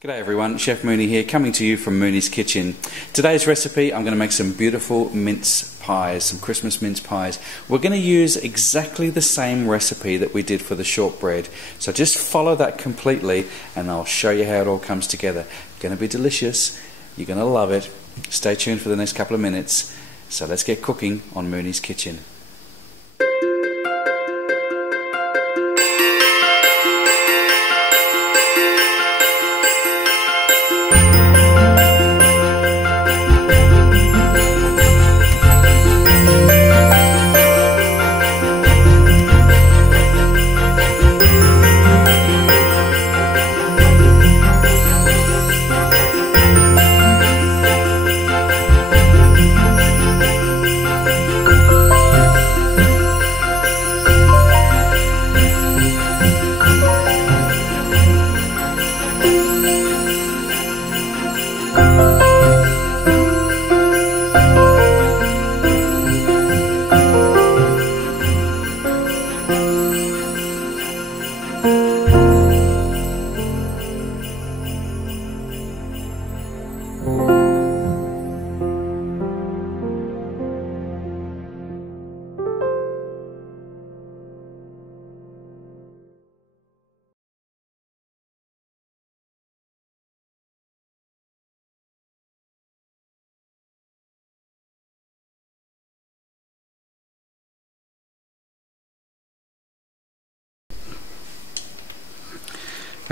G'day everyone, Chef Mooney here, coming to you from Mooney's Kitchen. Today's recipe, I'm going to make some beautiful mince pies, some Christmas mince pies. We're going to use exactly the same recipe that we did for the shortbread. So just follow that completely and I'll show you how it all comes together. It's going to be delicious, you're going to love it. Stay tuned for the next couple of minutes. So let's get cooking on Mooney's Kitchen.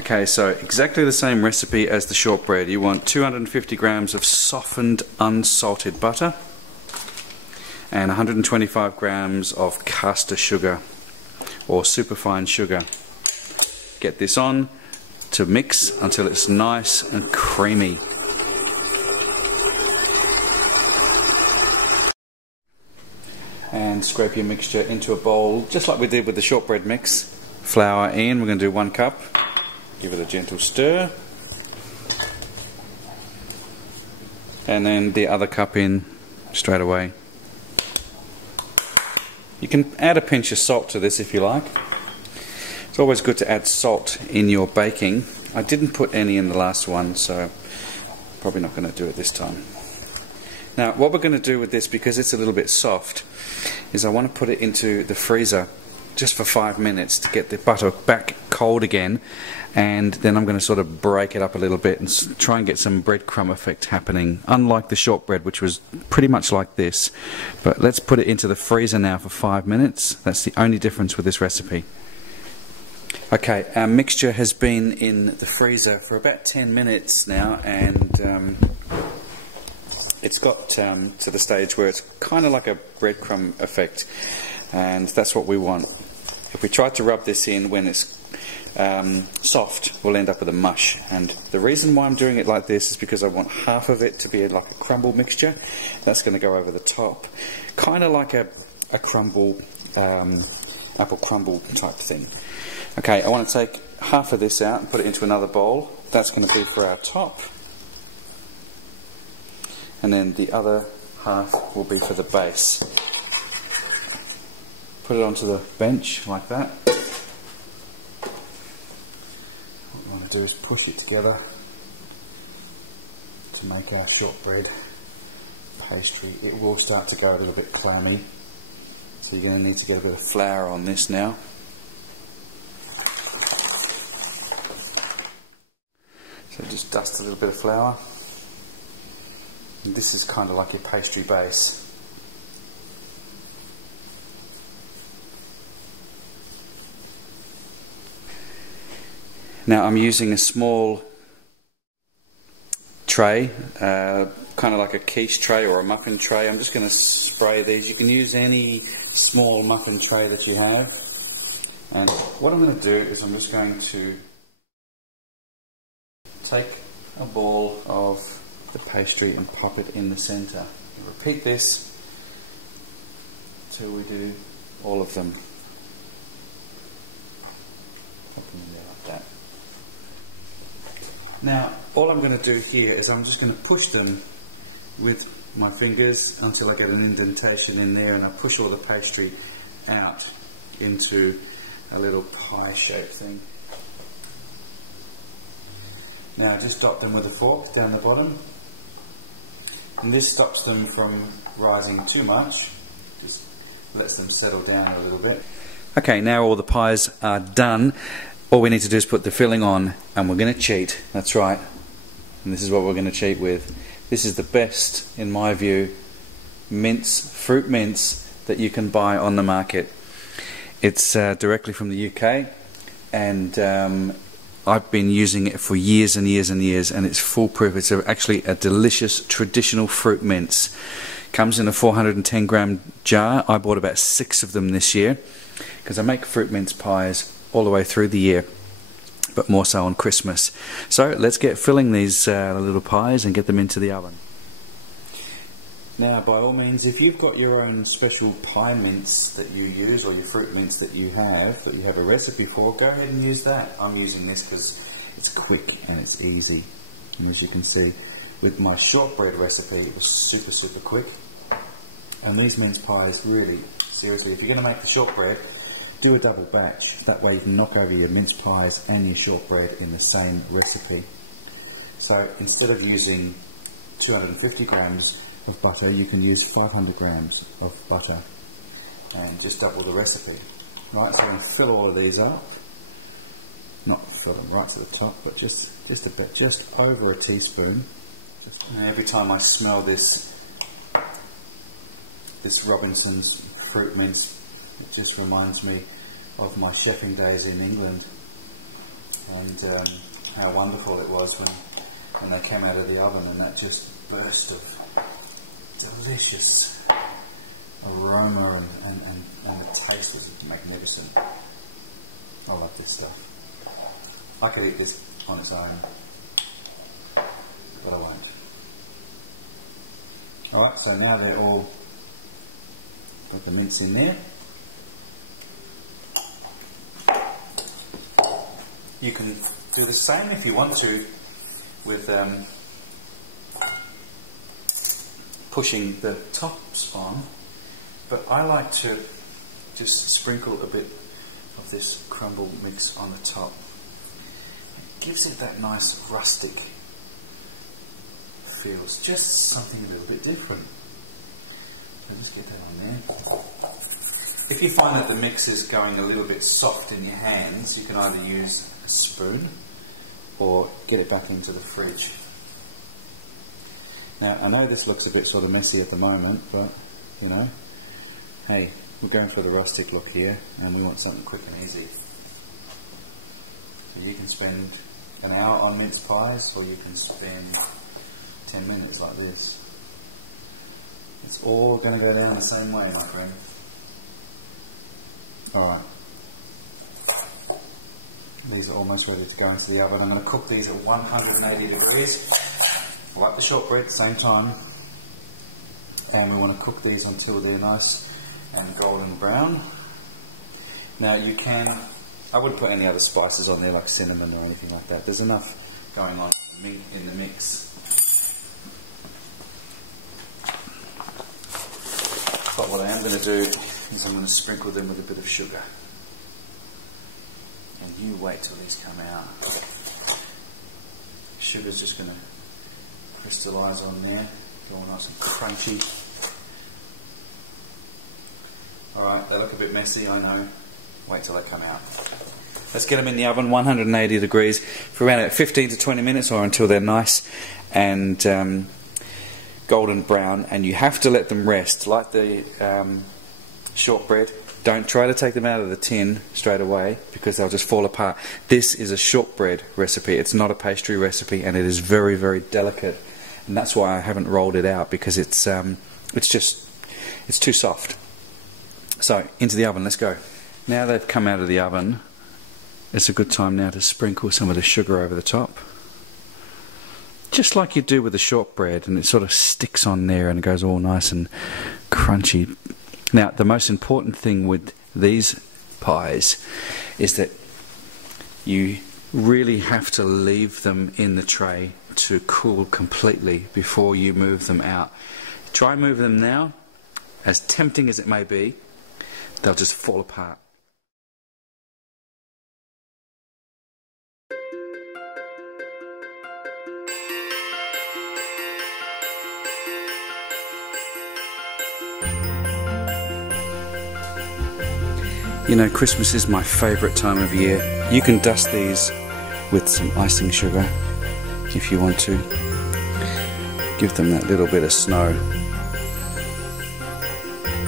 Okay, so exactly the same recipe as the shortbread. You want 250 grams of softened unsalted butter and 125 grams of caster sugar or superfine sugar. Get this on to mix until it's nice and creamy. And scrape your mixture into a bowl just like we did with the shortbread mix. Flour in, we're going to do 1 cup. Give it a gentle stir, and then the other cup in straight away. You can add a pinch of salt to this if you like. It's always good to add salt in your baking. I didn't put any in the last one, so probably not going to do it this time. Now what we're going to do with this, because it's a little bit soft, is I want to put it into the freezer just for 5 minutes to get the butter back cold again, and then I'm going to sort of break it up a little bit and try and get some breadcrumb effect happening, unlike the shortbread, which was pretty much like this. But let's put it into the freezer now for 5 minutes. That's the only difference with this recipe. Okay, our mixture has been in the freezer for about 10 minutes now, and it's got to the stage where it's kind of like a breadcrumb effect, and that's what we want. If we try to rub this in when it's soft, we'll end up with a mush, and the reason why I'm doing it like this is because I want half of it to be like a crumble mixture. That's going to go over the top, kind of like a crumble, apple crumble type thing. Okay, I want to take half of this out and put it into another bowl. That's going to be for our top, and then the other half will be for the base. Put it onto the bench like that. What we want to do is push it together to make our shortbread pastry. It will start to go a little bit clammy, so you're going to need to get a bit of flour on this now. So just dust a little bit of flour. And this is kind of like your pastry base. Now I'm using a small tray, kind of like a quiche tray or a muffin tray. I'm just going to spray these. You can use any small muffin tray that you have. And what I'm going to do is I'm just going to take a ball of the pastry and pop it in the centre. Repeat this till we do all of them. Pop them in there like that. Now, all I'm going to do here is I'm just going to push them with my fingers until I get an indentation in there, and I push all the pastry out into a little pie shaped thing. Now just dot them with a fork down the bottom, and this stops them from rising too much, just lets them settle down a little bit. Okay, now all the pies are done. All we need to do is put the filling on, and we're going to cheat. That's right, and this is what we're going to cheat with. This is the best, in my view, fruit mince that you can buy on the market. It's directly from the UK, and I've been using it for years and years and years, and it's foolproof. It's actually a delicious traditional fruit mince. Comes in a 410 gram jar. I bought about 6 of them this year because I make fruit mince pies all the way through the year, but more so on Christmas. So let's get filling these little pies and get them into the oven. Now, by all means, if you've got your own special pie mince that you use, or your fruit mince that you have a recipe for, go ahead and use that. I'm using this because it's quick and it's easy. And as you can see, with my shortbread recipe, it was super, super quick. And these mince pies, really, seriously, if you're going to make the shortbread, do a double batch. That way you can knock over your mince pies and your shortbread in the same recipe. So instead of using 250 grams of butter, you can use 500 grams of butter and just double the recipe. Right, so I'm going to fill all of these up. Not fill them right to the top, but just a bit, just over a teaspoon. And every time I smell this Robinson's fruit mince, it just reminds me of my chefing days in England, and how wonderful it was when they came out of the oven, and that just burst of delicious aroma, and the taste was magnificent. I love this stuff. I could eat this on its own, but I won't. Alright, so now they're all got the mince in there. You can do the same if you want to with pushing the tops on, but I like to just sprinkle a bit of this crumble mix on the top. It gives it that nice rustic feel. It's just something a little bit different. So just get that on there. If you find that the mix is going a little bit soft in your hands, you can either use a spoon or get it back into the fridge. Now, I know this looks a bit sort of messy at the moment, but, you know, hey, we're going for the rustic look here, and we want something quick and easy. So you can spend an hour on mince pies, or you can spend 10 minutes like this. It's all going to go down the same way, my friend. Alright. These are almost ready to go into the oven. I'm going to cook these at 180 degrees. Like the shortbread at the same time. And we want to cook these until they're nice and golden brown. Now you can, I wouldn't put any other spices on there like cinnamon or anything like that. There's enough going on in the mix. But what I am going to do is I'm going to sprinkle them with a bit of sugar. And you wait till these come out. Sugar's just going to crystallise on there, all nice and crunchy. Alright, they look a bit messy, I know. Wait till they come out. Let's get them in the oven, 180 degrees, for around about 15 to 20 minutes, or until they're nice and golden brown. And you have to let them rest, like the shortbread. Don't try to take them out of the tin straight away, because they'll just fall apart. This is a shortbread recipe, it's not a pastry recipe, and it is very, very delicate. And that's why I haven't rolled it out, because it's too soft. So, into the oven, let's go. Now they've come out of the oven, it's a good time now to sprinkle some of the sugar over the top. Just like you do with the shortbread, and it sort of sticks on there and it goes all nice and crunchy. Now, the most important thing with these pies is that you really have to leave them in the tray to cool completely before you move them out. Try and move them now, as tempting as it may be, they'll just fall apart. You know, Christmas is my favourite time of year. You can dust these with some icing sugar if you want to. Give them that little bit of snow.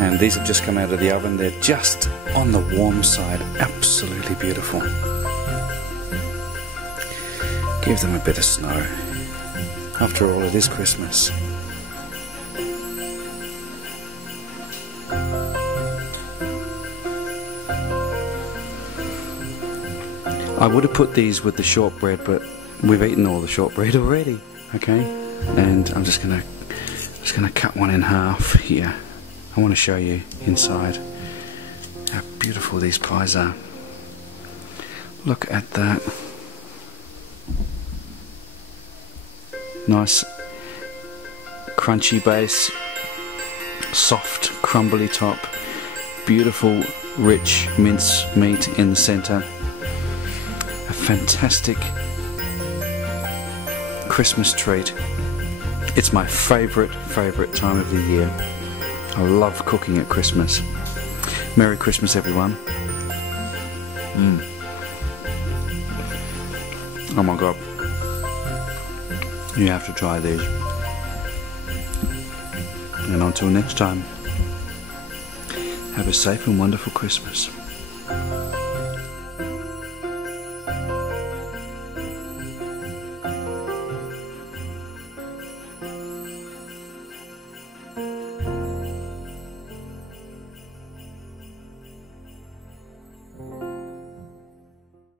And these have just come out of the oven. They're just on the warm side. Absolutely beautiful. Give them a bit of snow. After all, it is Christmas. I would have put these with the shortbread, but we've eaten all the shortbread already. Okay, and I'm just gonna cut one in half here. I want to show you inside how beautiful these pies are. Look at that. Nice crunchy base, soft crumbly top, beautiful rich mince meat in the centre. A fantastic Christmas treat. It's my favourite time of the year. I love cooking at Christmas. Merry Christmas, everyone. Oh my God. You have to try these. And until next time, have a safe and wonderful Christmas.